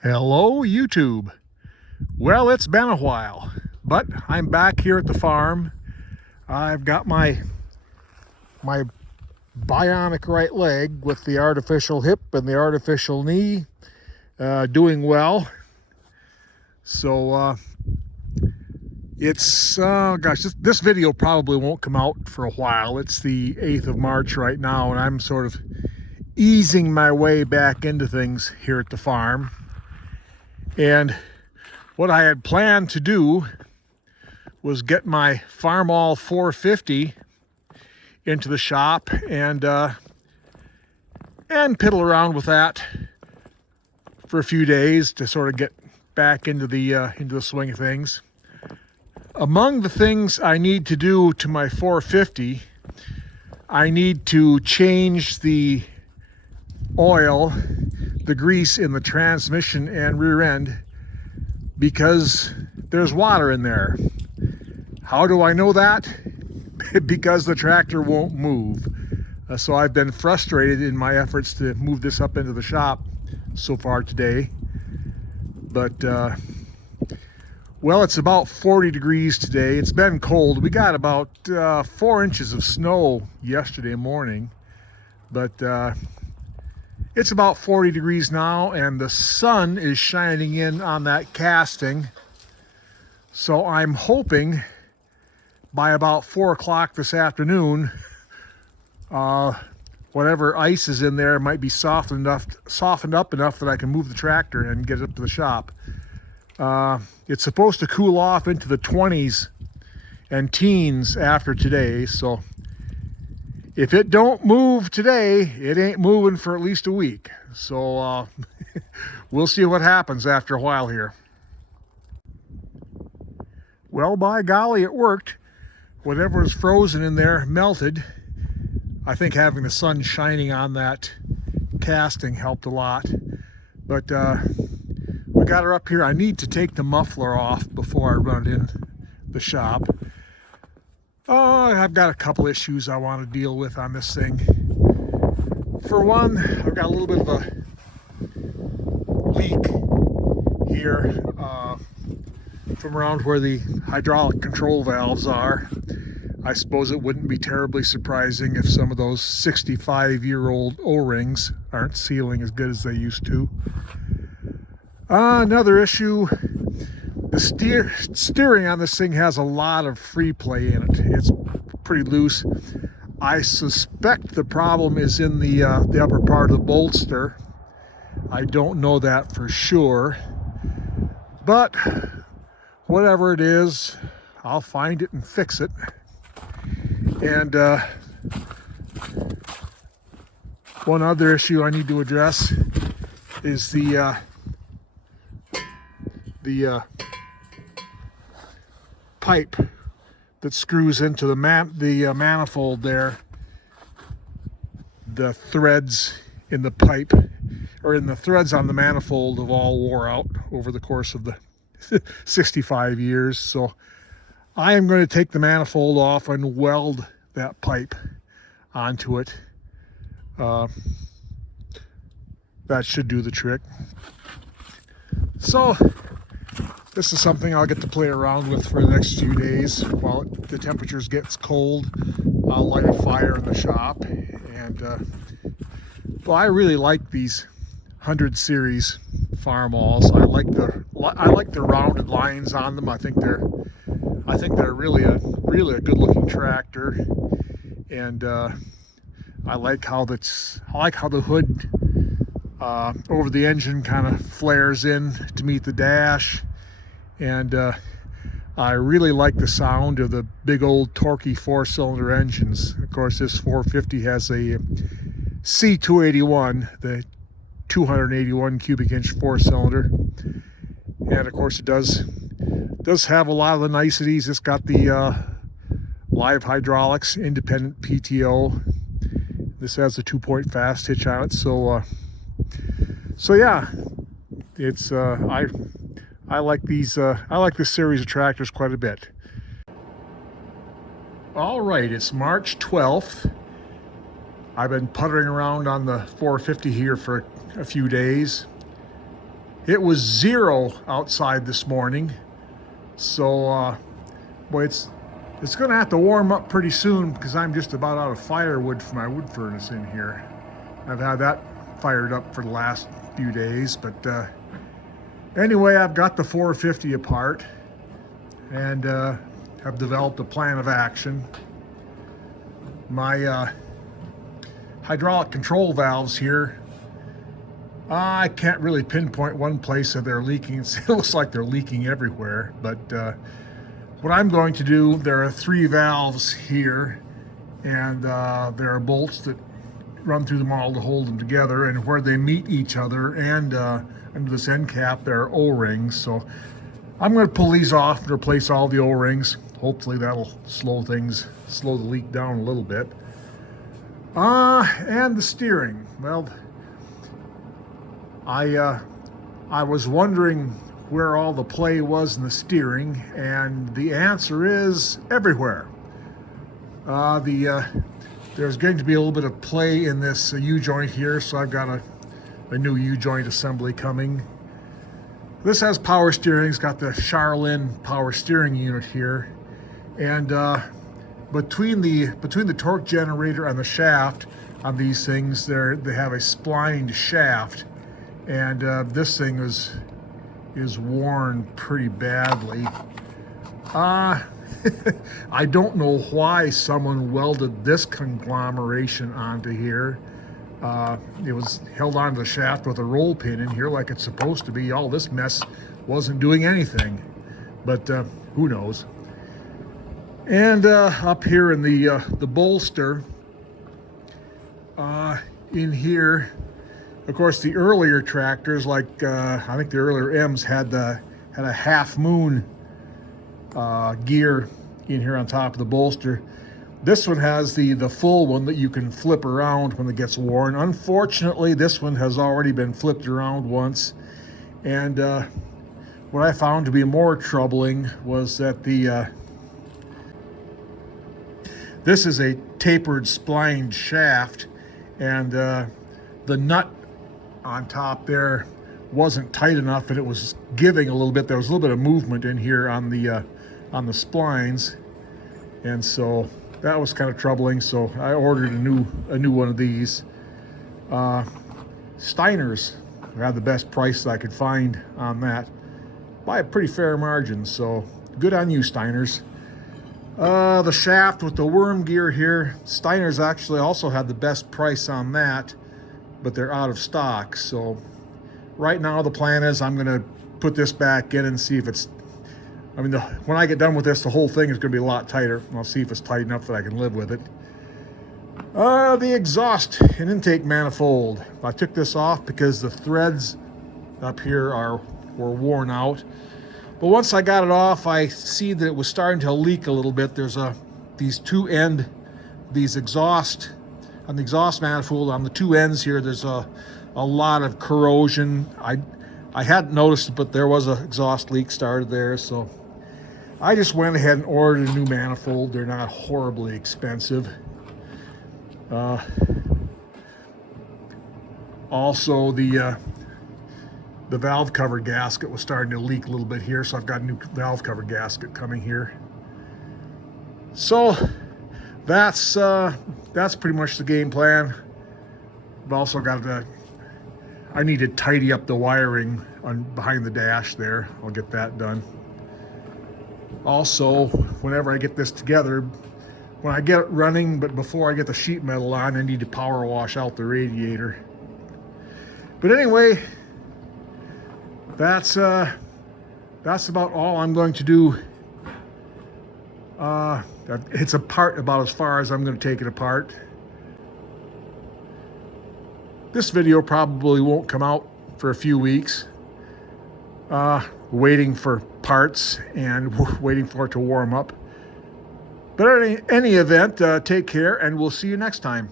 Hello, YouTube. Well, it's been a while, but I'm back here at the farm. I've got my bionic right leg with the artificial hip and the artificial knee doing well. So this video probably won't come out for a while. It's the 8th of March right now, and I'm sort of easing my way back into things here at the farm. And what I had planned to do was get my Farmall 450 into the shop and piddle around with that for a few days to sort of get back into the swing of things. Among the things I need to do to my 450, I need to change the oil, the grease in the transmission and rear end, because there's water in there. How do I know that? Because the tractor won't move. So I've been frustrated in my efforts to move this up into the shop so far today. But well, it's about 40 degrees today. It's been cold. We got about 4 inches of snow yesterday morning, but it's about 40 degrees now, and the sun is shining in on that casting. So I'm hoping by about 4 o'clock this afternoon, whatever ice is in there might be softened up enough that I can move the tractor and get it up to the shop. It's supposed to cool off into the 20s and teens after today, so if it don't move today, it ain't moving for at least a week. So we'll see what happens after a while here. Well, by golly, it worked. Whatever was frozen in there melted. I think having the sun shining on that casting helped a lot. But we got her up here. I need to take the muffler off before I run it in the shop. I've got a couple issues I want to deal with on this thing. For one, I've got a little bit of a leak here from around where the hydraulic control valves are. I suppose it wouldn't be terribly surprising if some of those 65-year-old O-rings aren't sealing as good as they used to. Another issue, the steering on this thing has a lot of free play in it. It's pretty loose. I suspect the problem is in the upper part of the bolster. I don't know that for sure, but whatever it is, I'll find it and fix it. And one other issue I need to address is the pipe that screws into the manifold there. The threads in the pipe, or in the threads on the manifold, have all wore out over the course of the 65 years. So I am going to take the manifold off and weld that pipe onto it. That should do the trick. So this is something I'll get to play around with for the next few days while the temperatures gets cold. I'll light a fire in the shop, and well, I really like these 100 series Farmalls. I like the rounded lines on them. I think they're really a good looking tractor, and I like how the hood over the engine kind of flares in to meet the dash, and I really like the sound of the big old torquey 4-cylinder engines. Of course, this 450 has a C281, the 281 cubic inch 4-cylinder, and of course it does have a lot of the niceties. It's got the live hydraulics, independent PTO. This has a 2-point fast hitch on it, so yeah, it's I like these. I like this series of tractors quite a bit. All right, it's March 12th. I've been puttering around on the 450 here for a few days. It was 0 outside this morning. So, boy, it's going to have to warm up pretty soon because I'm just about out of firewood for my wood furnace in here. I've had that fired up for the last few days, but anyway, I've got the 450 apart and have developed a plan of action. My hydraulic control valves here, I can't really pinpoint one place that they're leaking. It looks like they're leaking everywhere, but what I'm going to do, there are 3 valves here, and there are bolts that run through them all to hold them together, and where they meet each other and under this end cap there are O-rings. So I'm going to pull these off and replace all the O-rings. Hopefully that'll slow the leak down a little bit. And the steering, well, I was wondering where all the play was in the steering, and the answer is everywhere. There's going to be a little bit of play in this U-joint here, so I've got a new U-joint assembly coming. This has power steering. It's got the Charlin power steering unit here, and between the torque generator and the shaft on these things, they have a splined shaft, and this thing is worn pretty badly. I don't know why someone welded this conglomeration onto here. It was held onto the shaft with a roll pin in here like it's supposed to be. All this mess wasn't doing anything, but who knows. And up here in the bolster, in here, of course, the earlier tractors, like I think the earlier M's had a half moon gear in here on top of the bolster. This one has the full one that you can flip around when it gets worn. Unfortunately, this one has already been flipped around once, and what I found to be more troubling was that this is a tapered splined shaft, and the nut on top there wasn't tight enough, and it was giving a little bit. There was a little bit of movement in here on the splines, and so that was kind of troubling. So I ordered a new one of these. Steiner's had the best price that I could find on that by a pretty fair margin. So good on you, Steiner's. The shaft with the worm gear here, Steiner's actually also had the best price on that, but they're out of stock. So right now the plan is I'm going to put this back in and see if it's, when I get done with this, the whole thing is going to be a lot tighter. I'll see if it's tight enough that I can live with it. The exhaust and intake manifold. I took this off because the threads up here were worn out. But once I got it off, I see that it was starting to leak a little bit. There's these exhaust, on the exhaust manifold, on the 2 ends here, there's a lot of corrosion. I hadn't noticed it, but there was an exhaust leak started there. So I just went ahead and ordered a new manifold. They're not horribly expensive. Also, the valve cover gasket was starting to leak a little bit here, so I've got a new valve cover gasket coming here. So that's pretty much the game plan. I've also got I need to tidy up the wiring behind the dash there. I'll get that done. Also, whenever I get this together, when I get it running, but before I get the sheet metal on, I need to power wash out the radiator. But anyway, that's about all I'm going to do. It's about as far as I'm going to take it apart. This video probably won't come out for a few weeks. Waiting for parts and waiting for it to warm up. But in any event, take care, and we'll see you next time.